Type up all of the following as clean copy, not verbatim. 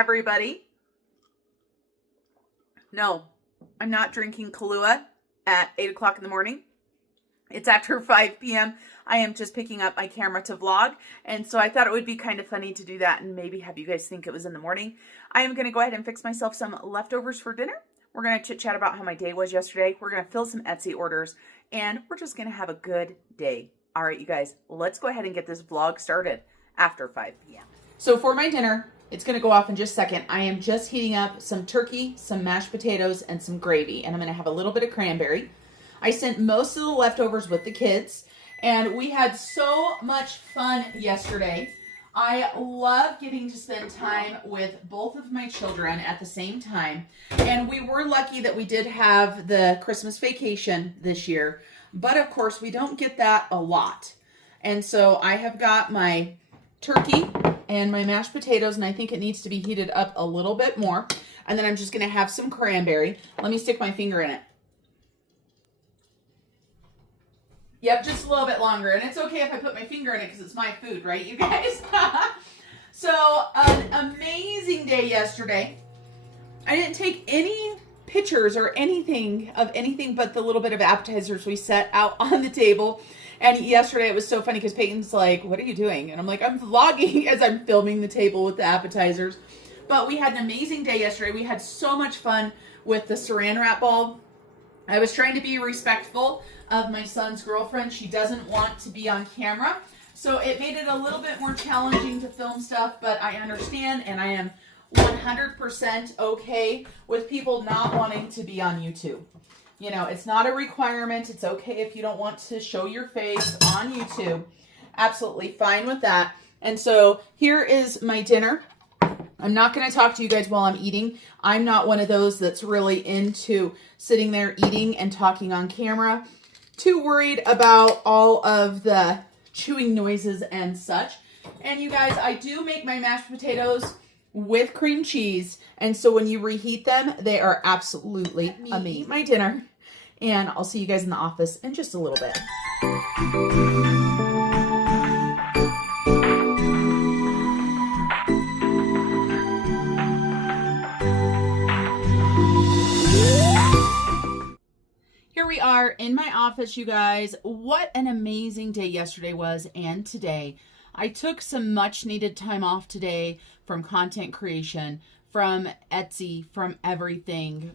everybody. No, I'm not drinking Kahlua at 8 o'clock in the morning. It's after 5 p.m. I am just picking up my camera to vlog. And so I thought it would be kind of funny to do that and maybe have you guys think it was in the morning. I am going to go ahead and fix myself some leftovers for dinner. We're going to chit chat about how my day was yesterday. We're going to fill some Etsy orders and we're just going to have a good day. All right, you guys, let's go ahead and get this vlog started after 5 p.m. So for my dinner, it's going to go off in just a second. I am just heating up some turkey, some mashed potatoes, and some gravy. And I'm going to have a little bit of cranberry. I sent most of the leftovers with the kids. And we had so much fun yesterday. I love getting to spend time with both of my children at the same time. And we were lucky that we did have the Christmas vacation this year. But of course, we don't get that a lot. And so I have got my turkey and my mashed potatoes, and I think it needs to be heated up a little bit more. And then I'm just going to have some cranberry. Let me stick my finger in it. Yep, just a little bit longer. And it's okay if I put my finger in it because it's my food, right, you guys? So, an amazing day yesterday. I didn't take any pictures or anything of anything but the little bit of appetizers we set out on the table. And yesterday it was so funny because Peyton's like, what are you doing? And I'm like, I'm vlogging as I'm filming the table with the appetizers. But we had an amazing day yesterday. We had so much fun with the saran wrap ball. I was trying to be respectful of my son's girlfriend. She doesn't want to be on camera. So it made it a little bit more challenging to film stuff, but I understand and I am 100% okay with people not wanting to be on YouTube. You know, it's not a requirement. It's okay if you don't want to show your face on YouTube. Absolutely fine with that. And so here is my dinner. I'm not going to talk to you guys while I'm eating. I'm not one of those that's really into sitting there eating and talking on camera. Too worried about all of the chewing noises and such. And you guys, I do make my mashed potatoes with cream cheese. And so when you reheat them, they are absolutely amazing. Eat my dinner. And I'll see you guys in the office in just a little bit. Here we are in my office, you guys. What an amazing day yesterday was and today. I took some much needed time off today from content creation, from Etsy, from everything.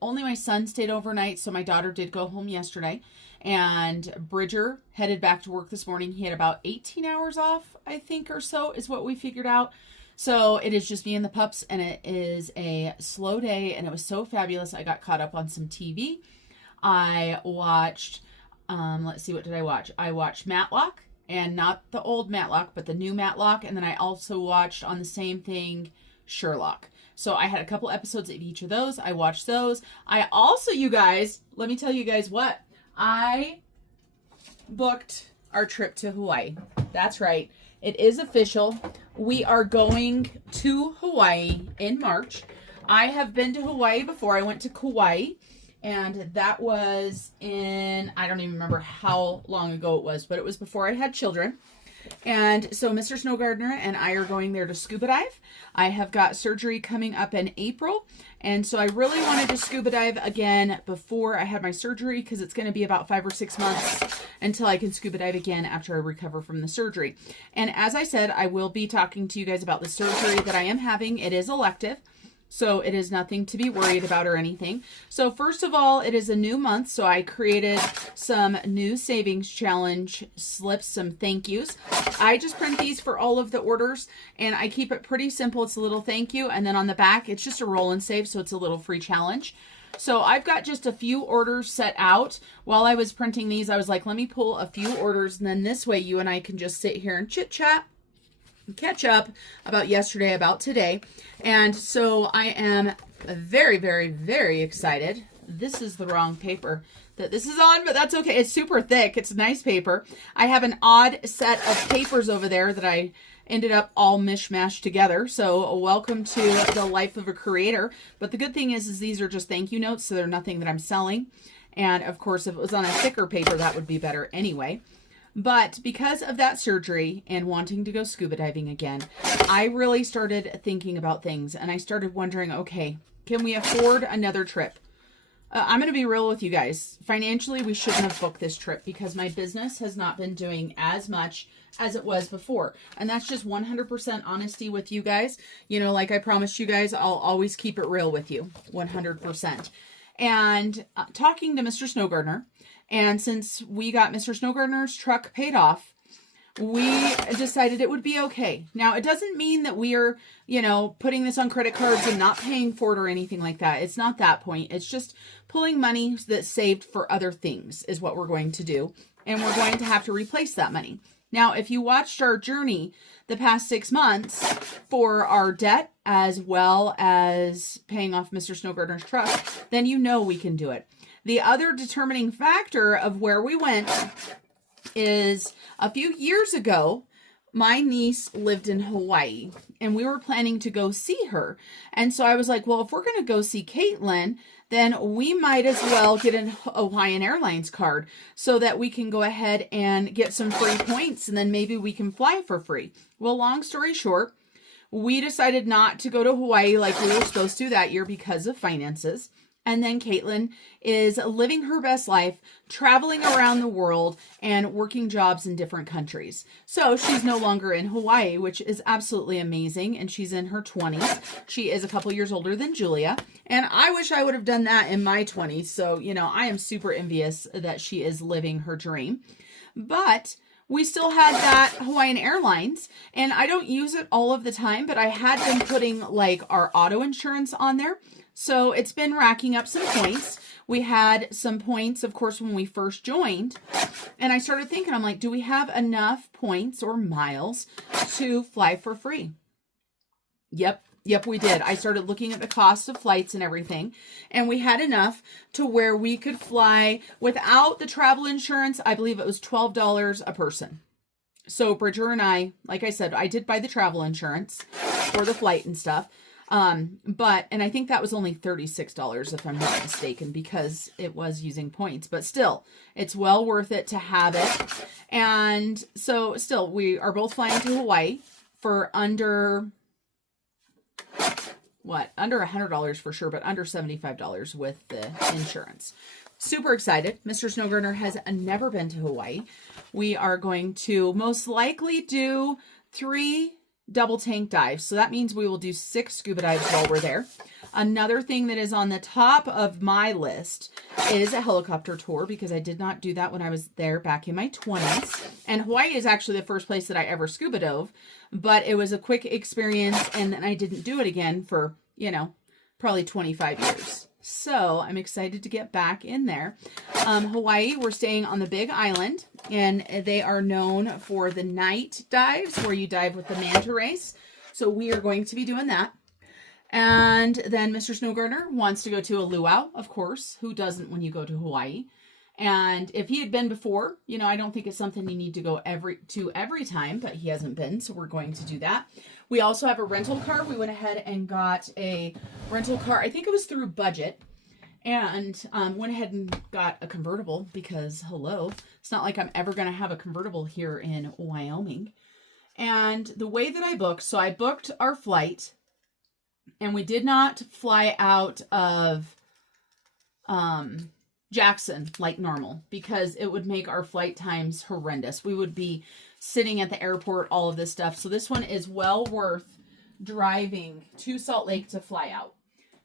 Only my son stayed overnight, so my daughter did go home yesterday. And Bridger headed back to work this morning. He had about 18 hours off, I think, or so is what we figured out. So it is just me and the pups, and it is a slow day, and it was so fabulous. I got caught up on some TV. I watched, let's see, what did I watch? I watched Matlock, and not the old Matlock, but the new Matlock. And then I also watched on the same thing, Sherlock. So I had a couple episodes of each of those. I watched those. I also, you guys, let me tell you guys what. I booked our trip to Hawaii. That's right. It is official. We are going to Hawaii in March. I have been to Hawaii before. I went to Kauai. And that was in, I don't even remember how long ago it was, but it was before I had children. And so Mr. Snow Gardener and I are going there to scuba dive. I have got surgery coming up in April. And so I really wanted to scuba dive again before I had my surgery because it's going to be about 5 or 6 months until I can scuba dive again after I recover from the surgery. And as I said, I will be talking to you guys about the surgery that I am having. It is elective. So it is nothing to be worried about or anything. So first of all, it is a new month. So I created some new savings challenge slips, some thank yous. I just print these for all of the orders and I keep it pretty simple. It's a little thank you. And then on the back, it's just a roll and save. So it's a little free challenge. So I've got just a few orders set out. While I was printing these, I was like, let me pull a few orders. And then this way you and I can just sit here and chit chat, catch up about yesterday, about today. And so I am very, very, very excited. This is the wrong paper that this is on, but that's okay. It's super thick. It's nice paper. I have an odd set of papers over there that I ended up all mishmashed together. So welcome to the life of a creator. But the good thing is these are just thank you notes, so they're nothing that I'm selling. And of course, if it was on a thicker paper, that would be better anyway. But because of that surgery and wanting to go scuba diving again, I really started thinking about things, and I started wondering, okay, can we afford another trip? I'm going to be real with you guys. Financially, we shouldn't have booked this trip because my business has not been doing as much as it was before. And that's just 100% honesty with you guys. You know, like I promised you guys, I'll always keep it real with you, 100%. And talking to Mr. Snowgardener, and since we got Mr. Snowgardener's truck paid off, we decided it would be okay. Now, it doesn't mean that we are, you know, putting this on credit cards and not paying for it or anything like that. It's not that point. It's just pulling money that's saved for other things is what we're going to do. And we're going to have to replace that money. Now, if you watched our journey the past 6 months for our debt as well as paying off Mr. Snowgardener's truck, then you know we can do it. The other determining factor of where we went is a few years ago, my niece lived in Hawaii and we were planning to go see her. And so I was like, well, if we're going to go see Caitlin, then we might as well get a Hawaiian Airlines card so that we can go ahead and get some free points and then maybe we can fly for free. Well, long story short, we decided not to go to Hawaii like we were supposed to that year because of finances. And then Caitlin is living her best life, traveling around the world and working jobs in different countries. So she's no longer in Hawaii, which is absolutely amazing. And she's in her 20s. She is a couple years older than Julia. And I wish I would have done that in my 20s. So, you know, I am super envious that she is living her dream. But we still had that Hawaiian Airlines, and I don't use it all of the time, but I had been putting like our auto insurance on there. So it's been racking up some points. We had some points, of course, when we first joined. And I started thinking, I'm like, do we have enough points or miles to fly for free? Yep, we did. I started looking at the cost of flights and everything. And we had enough to where we could fly without the travel insurance. I believe it was $12 a person. So Bridger and I, like I said, I did buy the travel insurance for the flight and stuff. And I think that was only $36 if I'm not mistaken, because it was using points, but still it's well worth it to have it. And so still we are both flying to Hawaii for under $100 for sure, but under $75 with the insurance. Super excited. Mr. Snowgardener has never been to Hawaii. We are going to most likely do 3 double tank dives. So that means we will do 6 scuba dives while we're there. Another thing that is on the top of my list is a helicopter tour, because I did not do that when I was there back in my 20s. And Hawaii is actually the first place that I ever scuba dove, but it was a quick experience and then I didn't do it again for, you know, probably 25 years. So I'm excited to get back in there. Hawaii, we're staying on the Big Island, and they are known for the night dives where you dive with the manta rays. So we are going to be doing that. And then Mr. Snowgardener wants to go to a luau, of course. Who doesn't when you go to Hawaii? And if he had been before, you know, I don't think it's something you need to go every time, but he hasn't been, so we're going to do that. We also have a rental car. We went ahead and got a rental car. I think it was through Budget, and went ahead and got a convertible because, hello, it's not like I'm ever going to have a convertible here in Wyoming. And the way that I booked, so I booked our flight, and we did not fly out of Jackson like normal, because it would make our flight times horrendous. We would be sitting at the airport, all of this stuff. So this one is well worth driving to Salt Lake to fly out.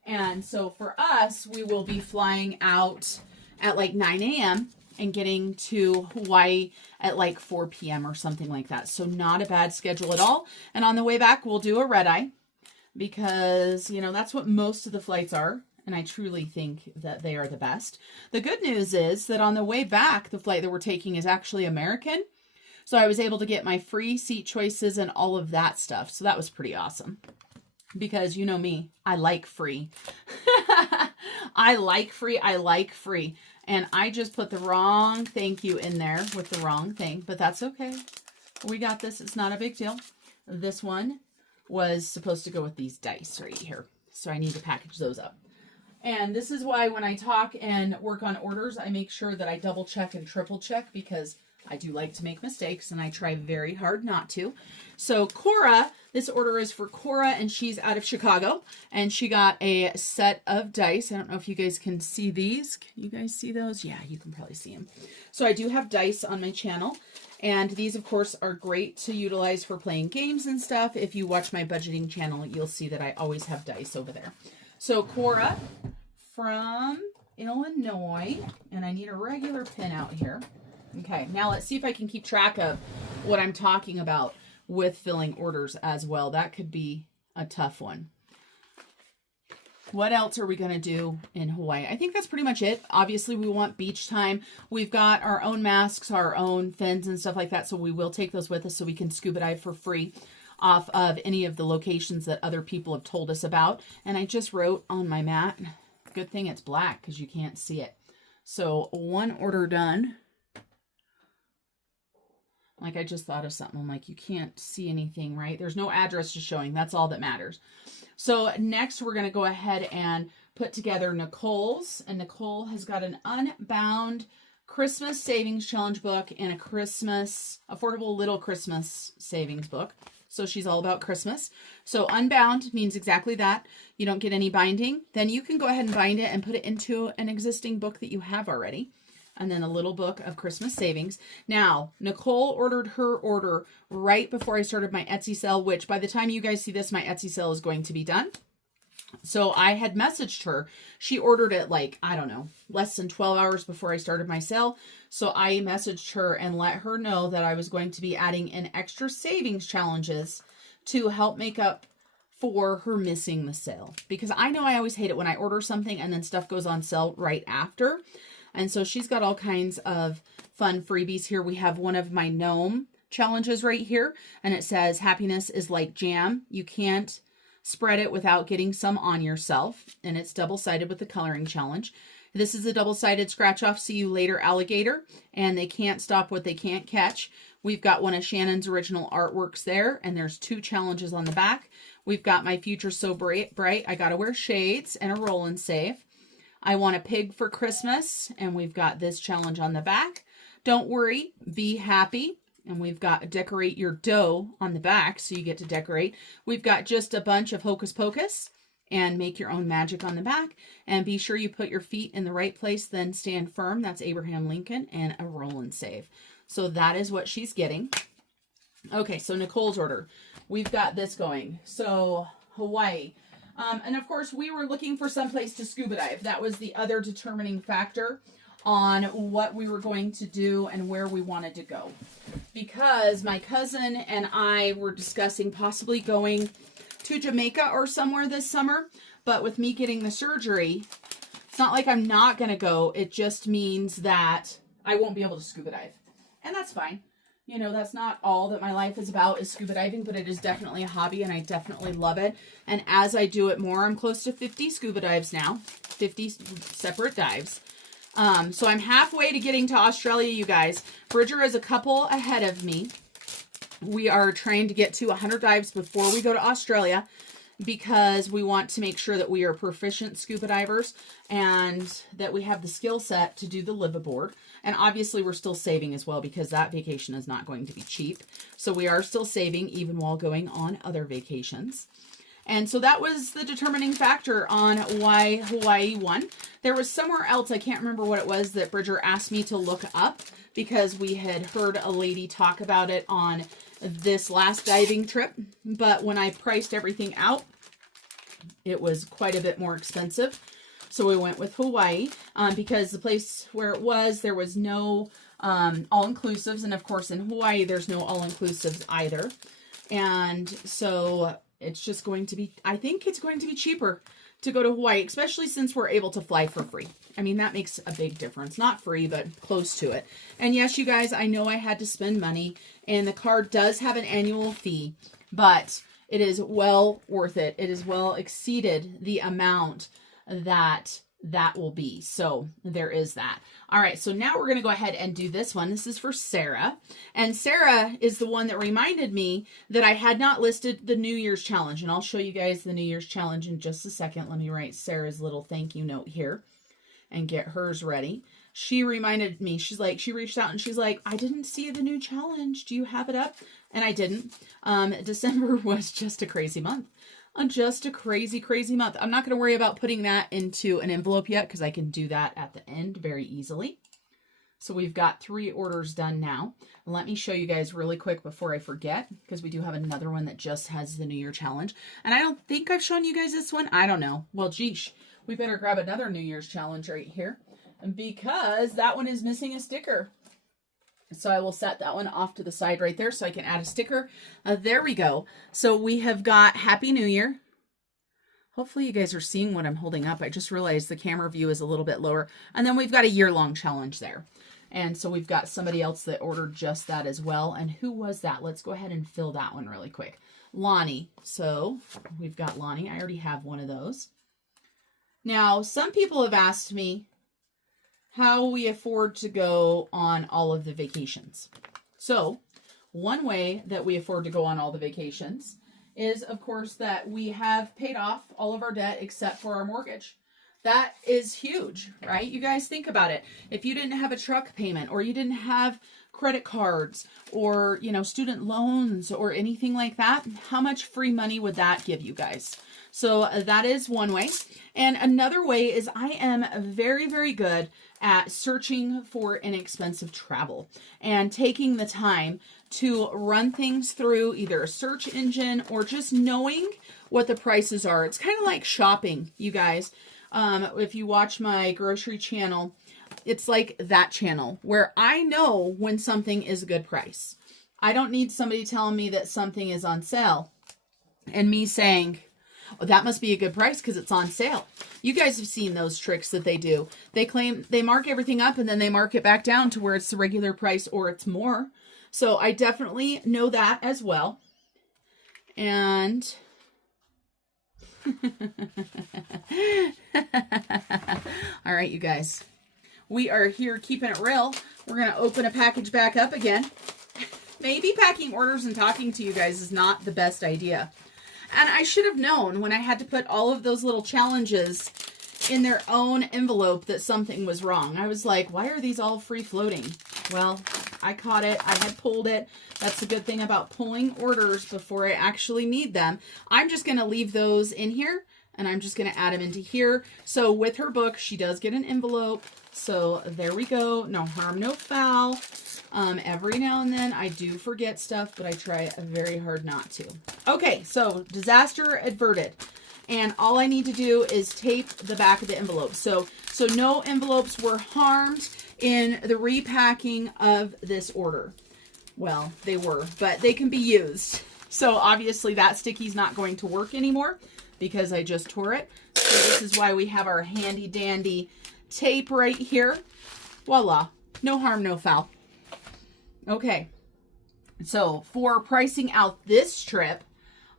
And so for us, we will be flying out at like 9 a.m. and getting to Hawaii at like 4 p.m. or something like that. So not a bad schedule at all. And on the way back, we'll do a red eye, because, you know, that's what most of the flights are. And I truly think that they are the best. The good news is that on the way back, the flight that we're taking is actually American. So I was able to get my free seat choices and all of that stuff. So that was pretty awesome. Because you know me, I like free. I like free. And I just put the wrong thank you in there with the wrong thing. But that's okay. We got this. It's not a big deal. This one was supposed to go with these dice right here. So I need to package those up. And this is why when I talk and work on orders, I make sure that I double check and triple check, because I do like to make mistakes, and I try very hard not to. So Cora, this order is for Cora, and she's out of Chicago, and she got a set of dice. I don't know if you guys can see these. Can you guys see those? Yeah, you can probably see them. So I do have dice on my channel, and these, of course, are great to utilize for playing games and stuff. If you watch my budgeting channel, you'll see that I always have dice over there. So Cora from Illinois, and I need a regular pin out here. Okay, now let's see if I can keep track of what I'm talking about with filling orders as well. That could be a tough one. What else are we going to do in Hawaii? I think that's pretty much it. Obviously, we want beach time. We've got our own masks, our own fins and stuff like that, so we will take those with us so we can scuba dive for free off of any of the locations that other people have told us about. And I just wrote on my mat, good thing it's black because you can't see it. So one order done. Like, I just thought of something. I'm like, you can't see anything, right? There's no address just showing. That's all that matters. So next, we're going to go ahead and put together Nicole's. And Nicole has got an Unbound Christmas Savings Challenge book and a Christmas, affordable little Christmas savings book. So she's all about Christmas. So Unbound means exactly that. You don't get any binding. Then you can go ahead and bind it and put it into an existing book that you have already. And then a little book of Christmas savings. Now, Nicole ordered her order right before I started my Etsy sale, which by the time you guys see this, my Etsy sale is going to be done. So I had messaged her. She ordered it like, I don't know, less than 12 hours before I started my sale. So I messaged her and let her know that I was going to be adding in extra savings challenges to help make up for her missing the sale. Because I know I always hate it when I order something and then stuff goes on sale right after. And so she's got all kinds of fun freebies here. We have one of my Noun challenges right here. And it says, happiness is like jam. You can't spread it without getting some on yourself. And it's double-sided with the coloring challenge. This is a double-sided scratch-off, see you later alligator. And they can't stop what they can't catch. We've got one of Shannon's original artworks there. And there's 2 challenges on the back. We've got my future so bright. I gotta wear shades and a roll and save. I want a pig for Christmas, and we've got this challenge on the back. Don't worry, be happy, and we've got decorate your dough on the back, so you get to decorate. We've got just a bunch of hocus pocus, and make your own magic on the back, and be sure you put your feet in the right place, then stand firm. That's Abraham Lincoln, and a roll and save. So that is what she's getting. Okay, so Nicole's order. We've got this going. So Hawaii. And of course, we were looking for someplace to scuba dive. That was the other determining factor on what we were going to do and where we wanted to go. Because my cousin and I were discussing possibly going to Jamaica or somewhere this summer. But with me getting the surgery, it's not like I'm not going to go. It just means that I won't be able to scuba dive. And that's fine. You know, that's not all that my life is about is scuba diving, but it is definitely a hobby and I definitely love it. And as I do it more, I'm close to 50 scuba dives now, 50 separate dives. So I'm halfway to getting to Australia, you guys. Bridger is a couple ahead of me. We are trying to get to 100 dives before we go to Australia because we want to make sure that we are proficient scuba divers and that we have the skill set to do the live aboard. And obviously we're still saving as well because that vacation is not going to be cheap. So we are still saving even while going on other vacations. And so that was the determining factor on why Hawaii won. There was somewhere else, I can't remember what it was, that Bridger asked me to look up because we had heard a lady talk about it on this last diving trip. But when I priced everything out, it was quite a bit more expensive. So we went with Hawaii because the place where it was, there was no all-inclusives. And of course, in Hawaii, there's no all-inclusives either. And so it's just going to be, I think it's going to be cheaper to go to Hawaii, especially since we're able to fly for free. I mean, that makes a big difference. Not free, but close to it. And yes, you guys, I know I had to spend money. And the card does have an annual fee, but it is well worth it. It is well exceeded the amount that will be. So there is that. All right. So now we're going to go ahead and do this one. This is for Sarah. And Sarah is the one that reminded me that I had not listed the New Year's challenge. And I'll show you guys the New Year's challenge in just a second. Let me write Sarah's little thank you note here and get hers ready. she reminded me, she's like, she reached out and she's like, I didn't see the new challenge. Do you have it up? And I didn't. December was just a crazy month. Just a crazy, crazy month. I'm not going to worry about putting that into an envelope yet because I can do that at the end very easily. So we've got 3 orders done now. Let me show you guys really quick before I forget, because we do have another one that just has the New Year challenge. And I don't think I've shown you guys this one. I don't know. Well, geesh, we better grab another New Year's challenge right here, because that one is missing a sticker. So I will set that one off to the side right there so I can add a sticker. There we go. So we have got Happy New Year. Hopefully you guys are seeing what I'm holding up. I just realized the camera view is a little bit lower. And then we've got a year-long challenge there. And so we've got somebody else that ordered just that as well. And who was that? Let's go ahead and fill that one really quick. Lonnie. So we've got Lonnie. I already have one of those. Now, some people have asked me how we afford to go on all of the vacations. So one way that we afford to go on all the vacations is, of course, that we have paid off all of our debt except for our mortgage. That is huge, right? You guys think about it. If you didn't have a truck payment, or you didn't have credit cards, or, you know, student loans or anything like that, how much free money would that give you guys? So that is one way. And another way is I am very, very good at searching for inexpensive travel and taking the time to run things through either a search engine or just knowing what the prices are. It's kind of like shopping, you guys. If you watch my grocery channel, it's like that channel where I know when something is a good price. I don't need somebody telling me that something is on sale and me saying, oh, that must be a good price because it's on sale. You guys have seen those tricks that they do. They claim they mark everything up and then they mark it back down to where it's the regular price or it's more. So I definitely know that as well. And all right, you guys, we are here keeping it real. We're going to open a package back up again. Maybe packing orders and talking to you guys is not the best idea. And I should have known when I had to put all of those little challenges in their own envelope that something was wrong. I was like, why are these all free floating? Well, I caught it. I had pulled it. That's the good thing about pulling orders before I actually need them. I'm just going to leave those in here and I'm just going to add them into here. So with her book, she does get an envelope. So there we go. No harm, no foul. Every now and then I do forget stuff, but I try very hard not to. Okay, so disaster averted. And all I need to do is tape the back of the envelope. So no envelopes were harmed in the repacking of this order. Well, they were, but they can be used. So obviously that sticky's not going to work anymore because I just tore it. So this is why we have our handy dandy tape right here. Voila, no harm, no foul. Okay, so for pricing out this trip,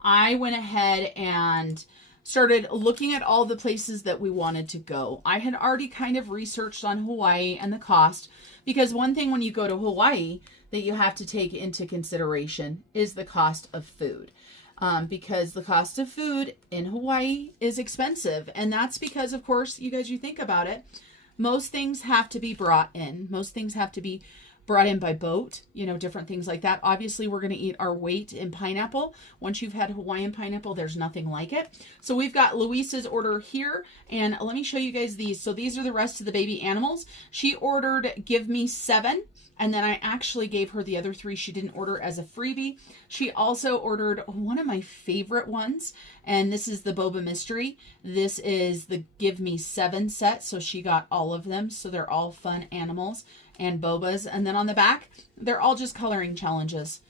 I went ahead and started looking at all the places that we wanted to go. I had already kind of researched on Hawaii and the cost, because one thing when you go to Hawaii that you have to take into consideration is the cost of food. Because the cost of food in Hawaii is expensive. And that's because, of course, you guys, you think about it, most things have to be brought in. Most things have to be brought in by boat, you know, different things like that. Obviously, we're going to eat our weight in pineapple. Once you've had Hawaiian pineapple, there's nothing like it. So we've got Luisa's order here, and let me show you guys these. So these are the rest of the baby animals. She ordered Give Me 7, and then I actually gave her the other 3 she didn't order as a freebie. She also ordered one of my favorite ones, and this is the Boba Mystery. This is the Give Me 7 set, so she got all of them. So they're all fun animals and bobas. And then on the back, they're all just coloring challenges.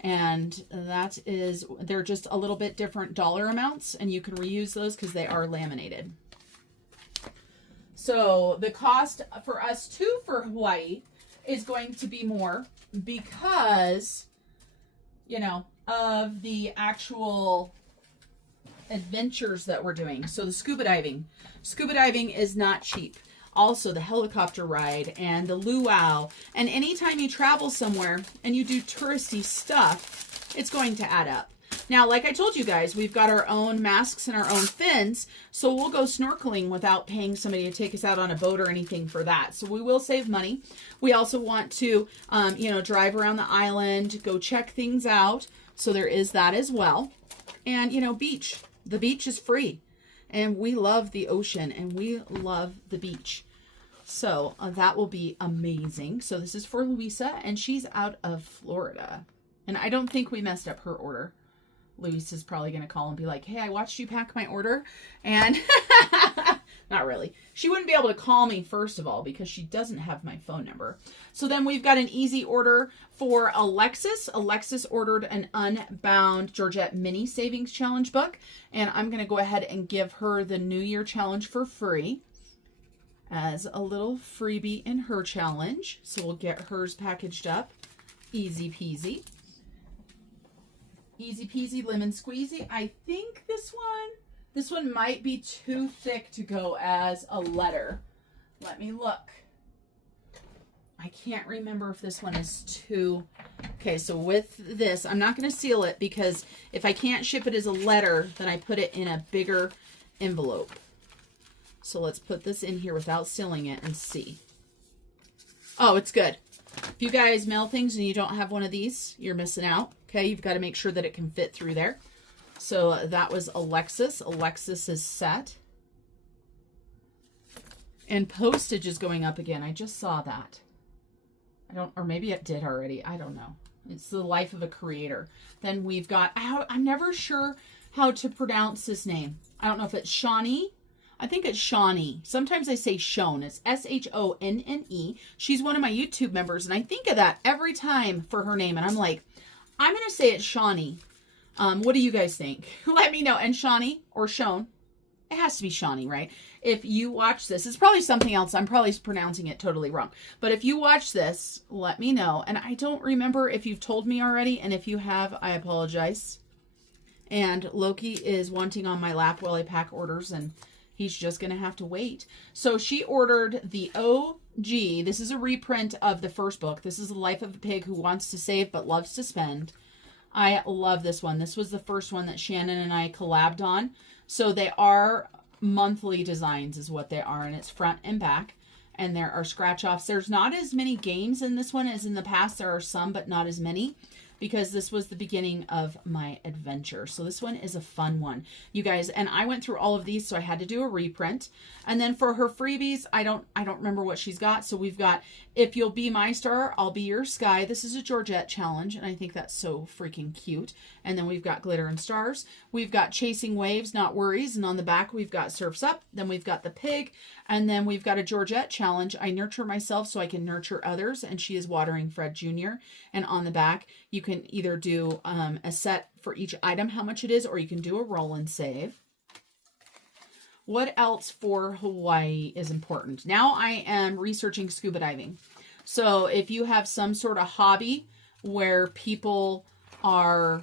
And that is, they're just a little bit different dollar amounts, and you can reuse those because they are laminated. So the cost for us too for Hawaii is going to be more because, you know, of the actual adventures that we're doing. So the scuba diving. Scuba diving is not cheap. Also the helicopter ride and the luau. And anytime you travel somewhere and you do touristy stuff, it's going to add up. Now, like I told you guys, we've got our own masks and our own fins, so we'll go snorkeling without paying somebody to take us out on a boat or anything for that. So we will save money. We also want to, drive around the island, go check things out. So there is that as well. And, beach. The beach is free. And we love the ocean and we love the beach. So that will be amazing. So this is for Louisa, and she's out of Florida. And I don't think we messed up her order. Louisa's probably going to call and be like, hey, I watched you pack my order. And not really. She wouldn't be able to call me, first of all, because she doesn't have my phone number. So then we've got an easy order for Alexis. Alexis ordered an Unbound Georgette Mini Savings Challenge book. And I'm going to go ahead and give her the New Year Challenge for free as a little freebie in her challenge. So we'll get hers packaged up. Easy peasy. Easy peasy, lemon squeezy. I think this one might be too thick to go as a letter. Let me look. I can't remember if this one is too... Okay, so with this, I'm not going to seal it because if I can't ship it as a letter, then I put it in a bigger envelope. So let's put this in here without sealing it and see. Oh, it's good. If you guys mail things and you don't have one of these, you're missing out. Okay, you've got to make sure that it can fit through there. So that was Alexis. Alexis is set. And postage is going up again. I just saw that. Or maybe it did already. I don't know. It's the life of a creator. Then we've got, I'm never sure how to pronounce his name. I don't know if it's Shawnee. I think it's Shawnee. Sometimes I say Shone. It's S-H-O-N-N-E. She's one of my YouTube members, and I think of that every time for her name. And I'm like, I'm going to say it's Shawnee. What do you guys think? Let me know. And Shawnee or Shone. It has to be Shawnee, right? If you watch this, it's probably something else. I'm probably pronouncing it totally wrong. But if you watch this, let me know. And I don't remember if you've told me already. And if you have, I apologize. And Loki is wanting on my lap while I pack orders, and he's just going to have to wait. So she ordered the OG. This is a reprint of the first book. This is The Life of a Pig Who Wants to Save But Loves to Spend. I love this one. This was the first one that Shannon and I collabed on. So they are monthly designs is what they are. And it's front and back. And there are scratch offs. There's not as many games in this one as in the past. There are some, but not as many, because this was the beginning of my adventure. So this one is a fun one, you guys. And I went through all of these, so I had to do a reprint. And then for her freebies, I don't remember what she's got. So we've got If You'll Be My Star, I'll Be Your Sky. This is a Georgette challenge, and I think that's so freaking cute. And then we've got Glitter and Stars. We've got Chasing Waves, Not Worries. And on the back, we've got Surf's Up. Then we've got the pig. And then we've got a Georgette challenge. I nurture myself so I can nurture others. And she is watering Fred Jr. And on the back, you can either do a set for each item, how much it is, or you can do a roll and save. What else for Hawaii is important? Now I am researching scuba diving. So if you have some sort of hobby where people are,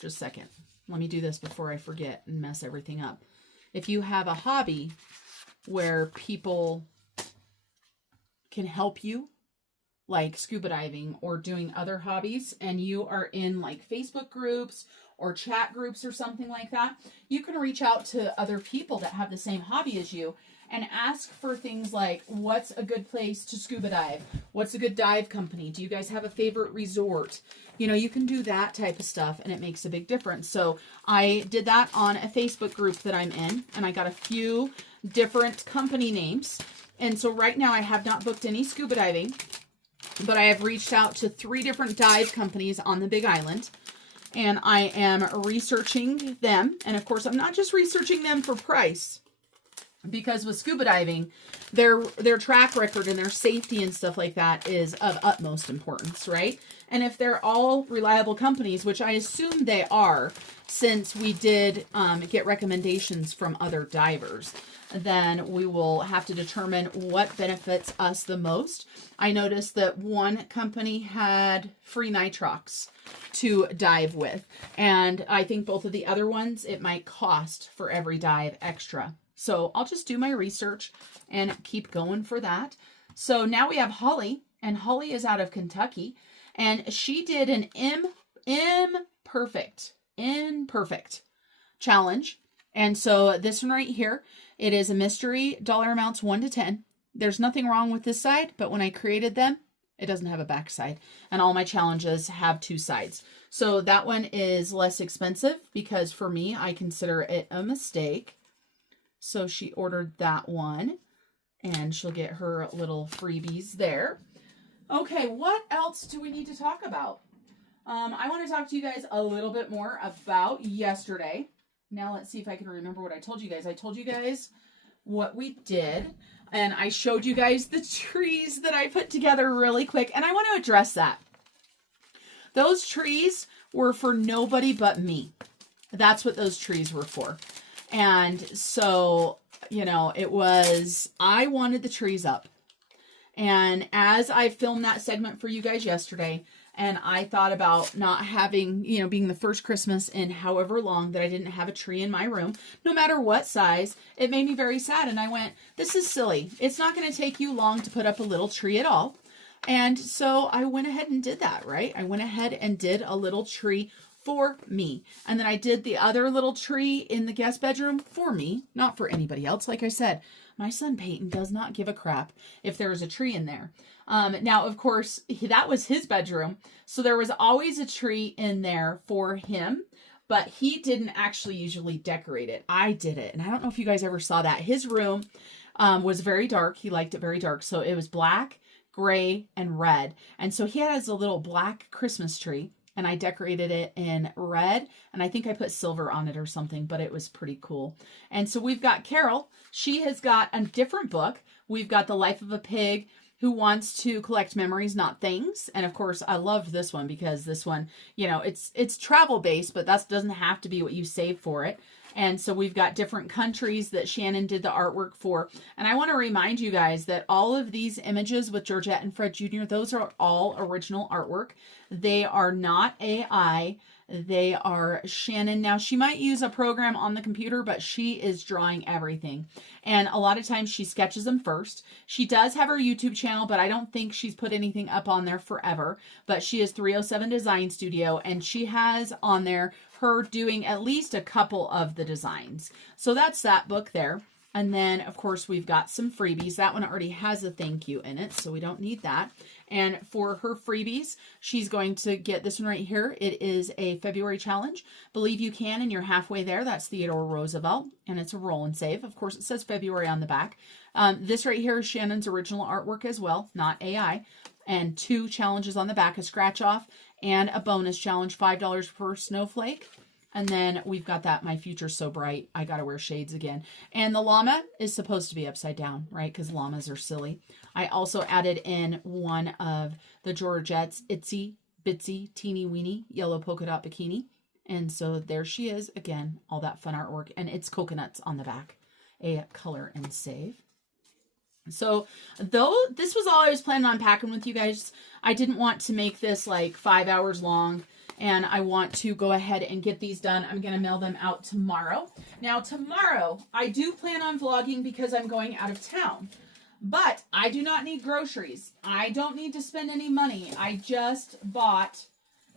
just a second. Let me do this before I forget and mess everything up. If you have a hobby where people can help you, like scuba diving or doing other hobbies, and you are in like Facebook groups or chat groups or something like that, you can reach out to other people that have the same hobby as you and ask for things like, what's a good place to scuba dive? What's a good dive company? Do you guys have a favorite resort? You know, you can do that type of stuff, and it makes a big difference. So I did that on a Facebook group that I'm in, and I got a few different company names. And so right now I have not booked any scuba diving, but I have reached out to 3 different dive companies on the Big Island, and I am researching them. And of course, I'm not just researching them for price, because with scuba diving, their track record and their safety and stuff like that is of utmost importance, right? And if they're all reliable companies, which I assume they are, since we did get recommendations from other divers, then we will have to determine what benefits us the most. I noticed that one company had free nitrox to dive with, and I think both of the other ones, it might cost for every dive extra. So I'll just do my research and keep going for that. So now we have Holly, and Holly is out of Kentucky, and she did an imperfect challenge. And so this one right here, it is a mystery dollar amounts 1 to 10. There's nothing wrong with this side, but when I created them, it doesn't have a back side. And all my challenges have 2 sides. So that one is less expensive because for me, I consider it a mistake. So she ordered that one and she'll get her little freebies there. Okay, what else do we need to talk about? I want to talk to you guys a little bit more about yesterday. Now let's see if I can remember what I told you guys. I told you guys what we did, and I showed you guys the trees that I put together really quick, and I want to address that. Those trees were for nobody but me. That's what those trees were for. And so, you know, I wanted the trees up. And as I filmed that segment for you guys yesterday, and I thought about not having, you know, being the first Christmas in however long that I didn't have a tree in my room, no matter what size, it made me very sad. And I went, this is silly. It's not going to take you long to put up a little tree at all. And so I went ahead and did that, right? I went ahead and did a little tree for me. And then I did the other little tree in the guest bedroom for me, not for anybody else. Like I said, my son Peyton does not give a crap if there is a tree in there. Now, of course, that was his bedroom. So there was always a tree in there for him, but he didn't actually usually decorate it. I did it. And I don't know if you guys ever saw that. His room was very dark. He liked it very dark. So it was black, gray, and red. And so he has a little black Christmas tree. And I decorated it in red, and I think I put silver on it or something, but it was pretty cool. And so we've got Carol. She has got a different book. We've got The Life of a Pig Who Wants to Collect Memories, Not Things. And of course, I loved this one because this one, you know, it's travel based, but that doesn't have to be what you save for it. And so we've got different countries that Shannon did the artwork for. And I want to remind you guys that all of these images with Georgette and Fred Jr., those are all original artwork. They are not AI. They are Shannon. Now, she might use a program on the computer, but she is drawing everything. And a lot of times she sketches them first. She does have her YouTube channel, but I don't think she's put anything up on there forever. But she is 307 Design Studio, and she has on there her doing at least a couple of the designs. So that's that book there. And then, of course, we've got some freebies. That one already has a thank you in it, so we don't need that. And for her freebies, she's going to get this one right here. It is a February challenge. Believe You Can, and you're halfway there. That's Theodore Roosevelt, and it's a roll and save. Of course, it says February on the back. This right here is Shannon's original artwork as well, not AI. And 2 challenges on the back, a scratch off and a bonus challenge, $5 per snowflake. And then we've got that My Future's So Bright. I got to wear shades again. And the llama is supposed to be upside down, right? Because llamas are silly. I also added in one of the Georgette's Itsy Bitsy Teeny Weeny Yellow Polka Dot Bikini. And so there she is. Again, all that fun artwork. And it's coconuts on the back. A color and save. So though this was all I was planning on packing with you guys, I didn't want to make this like 5 hours long. And I want to go ahead and get these done. I'm going to mail them out tomorrow. Now, tomorrow, I do plan on vlogging because I'm going out of town. But I do not need groceries. I don't need to spend any money. I just bought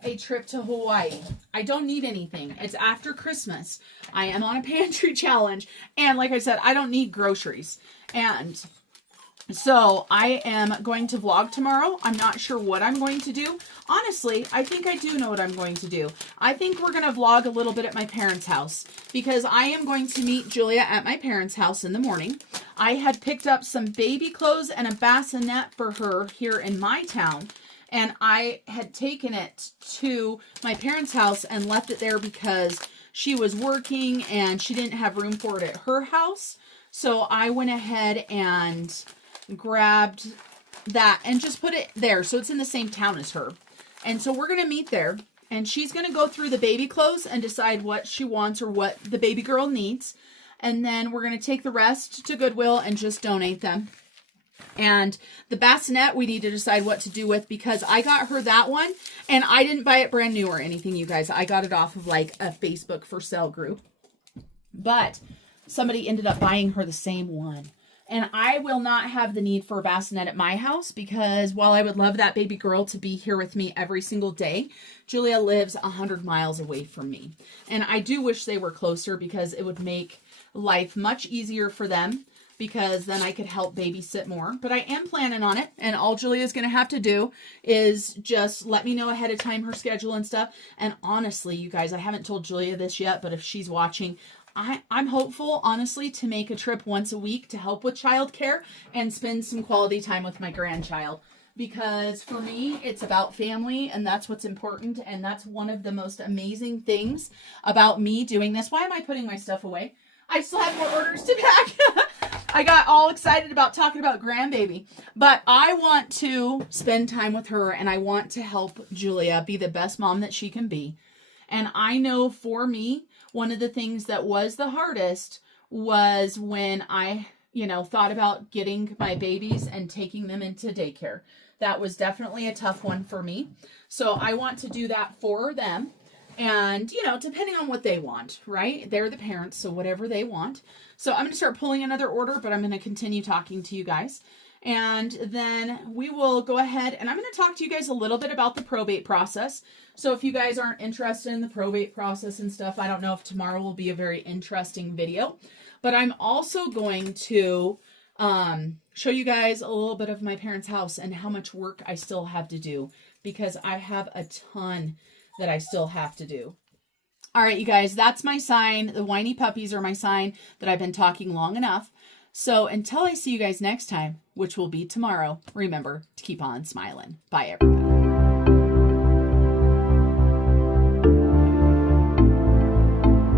a trip to Hawaii. I don't need anything. It's after Christmas. I am on a pantry challenge. And like I said, I don't need groceries. And so I am going to vlog tomorrow. I'm not sure what I'm going to do. Honestly, I think I do know what I'm going to do. I think we're going to vlog a little bit at my parents' house because I am going to meet Julia at my parents' house in the morning. I had picked up some baby clothes and a bassinet for her here in my town. And I had taken it to my parents' house and left it there because she was working and she didn't have room for it at her house. So I went ahead and grabbed that and just put it there. So it's in the same town as her. And so we're going to meet there. And she's going to go through the baby clothes and decide what she wants or what the baby girl needs. And then we're going to take the rest to Goodwill and just donate them. And the bassinet we need to decide what to do with because I got her that one. And I didn't buy it brand new or anything, you guys. I got it off of like a Facebook for sale group. But somebody ended up buying her the same one. And I will not have the need for a bassinet at my house because while I would love that baby girl to be here with me every single day, Julia lives 100 miles away from me. And I do wish they were closer because it would make life much easier for them, because then I could help babysit more. But I am planning on it, and all Julia's going to have to do is just let me know ahead of time her schedule and stuff. And honestly, you guys, I haven't told Julia this yet, but if she's watching, I'm hopeful, honestly, to make a trip once a week to help with childcare and spend some quality time with my grandchild. Because for me, it's about family, and that's what's important, and that's one of the most amazing things about me doing this. Why am I putting my stuff away? I still have more orders to pack. I got all excited about talking about grandbaby, but I want to spend time with her, and I want to help Julia be the best mom that she can be. And I know for me, one of the things that was the hardest was when I, thought about getting my babies and taking them into daycare. That was definitely a tough one for me. So I want to do that for them. And, depending on what they want, right? They're the parents, so whatever they want. So I'm going to start pulling another order, but I'm going to continue talking to you guys. And then we will go ahead and I'm going to talk to you guys a little bit about the probate process. So if you guys aren't interested in the probate process and stuff, I don't know if tomorrow will be a very interesting video. But I'm also going to show you guys a little bit of my parents' house and how much work I still have to do, because I have a ton that I still have to do. All right, you guys, that's my sign. The whiny puppies are my sign that I've been talking long enough. So until I see you guys next time, which will be tomorrow, remember to keep on smiling. Bye, everybody.